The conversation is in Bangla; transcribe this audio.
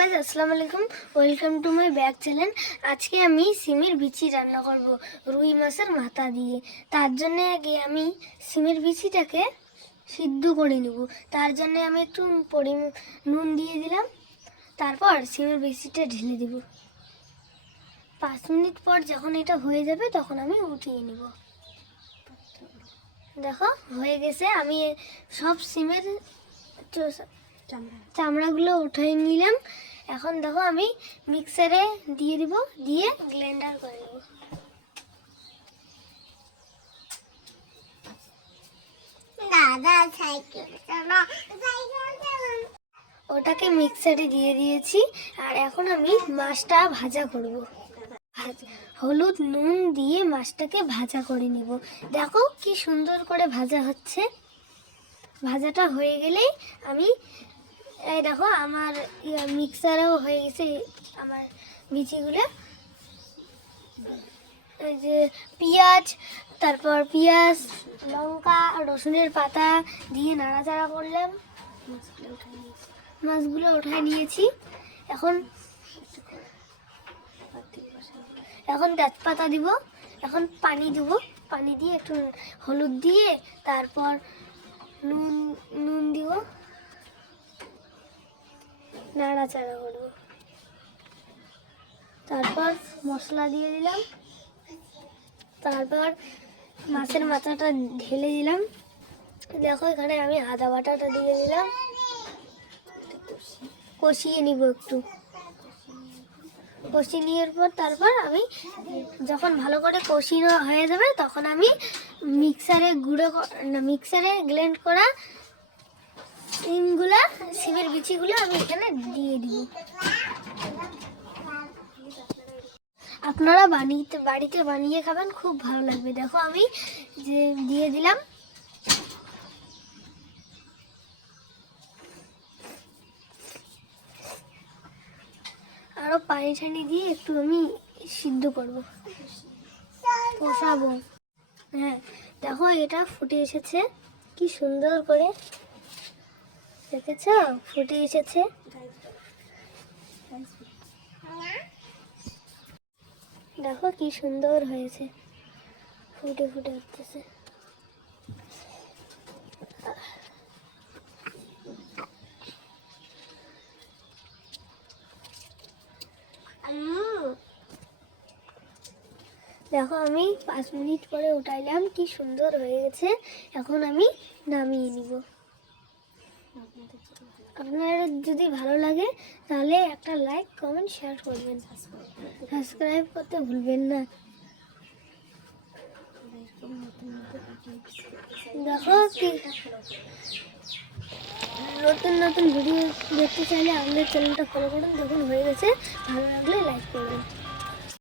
গাইজ আসসালামু আলাইকুম। Welcome to my back channel আজকে আমি সিমের বিচি রান্না করব, রুই মাছের মাথা দিয়ে। তার জন্য আগে আমি সিমের বিচিটাকে সিদ্ধ করে নেব। তার জন্য আমি একটু পরি নুন দিয়ে দিলাম। তারপর সিমের বিচিটা ঢেলে দেব। পাঁচ মিনিট পর যখন এটা হয়ে যাবে, তখন আমি উঠিয়ে নেব। দেখো, হয়ে গেছে। আমি সব সিমের চামড়াগুলো উঠাই নিলাম। এখন দেখো আমি মিক্সারে দিয়ে দিব দিয়ে গ্লেন্ডার করে দেবো দাদা সাইকেল ওটাকে মিক্সারে দিয়ে দিয়েছি আর এখন আমি মাছটা ভাজা করব। হলুদ নুন দিয়ে মাছটাকে ভাজা করে নিব। দেখো কি সুন্দর করে ভাজা হচ্ছে। ভাজাটা হয়ে গেলেই আমি এই দেখো, আমার ইয়া মিক্সারেও হয়ে গেছে আমার বিচিগুলো। এই যে পেঁয়াজ, তারপর পেঁয়াজ, লঙ্কা, রসুনের পাতা দিয়ে নাড়াচাড়া করলাম। মাছগুলো উঠায় নিয়েছি। এখন এখন তেজপাতা দিব। এখন পানি দিব। পানি দিয়ে একটু হলুদ দিয়ে, তারপর নুন নুন দিব নাড়াচাড়া করব। তারপর মশলা দিয়ে দিলাম। তারপর মাছের মাথাটা ঢেলে দিলাম। দেখো, এখানে আমি আদা বাটাটা দিয়ে দিলাম। কষিয়ে নিব একটু। কষিয়ে নেওয়ার পর তারপর আমি যখন ভালো করে কষিয়ে হয়ে যাবে, তখন আমি মিক্সারে গুঁড়ো মিক্সারে গ্লেন্ড করা সিমগুলা সিমের বিচিগুলো আমি এখানে দিয়ে দিব। আপনারা বানিয়ে বাড়িতে বানিয়ে খাবেন, খুব ভালো লাগবে। দেখো আমি যে দিয়ে দিলাম। আরও পানি টানি দিয়ে একটু আমি সিদ্ধ করব। কষাবো হ্যাঁ দেখো এটা ফুটে এসেছে। কি সুন্দর করে দেখেছ? ফুটে এসেছে। দেখো কি সুন্দর হয়েছে। ফুটে ফুটে উঠতেছে। দেখো আমি পাঁচ মিনিট পরে উঠাইলাম, কি সুন্দর হয়ে গেছে। এখন আমি নামিয়ে নিব। আপনার যদি ভালো লাগে, তাহলে একটা লাইক কমেন্ট শেয়ার করবেন। সাবস্ক্রাইব করতে ভুলবেন না। দেখো নতুন নতুন ভিডিও দেখতে চাইলে আমাদের চ্যানেলটা ফলো করুন, দেখুন হয়ে গেছে। ভালো লাগলে লাইক করবেন।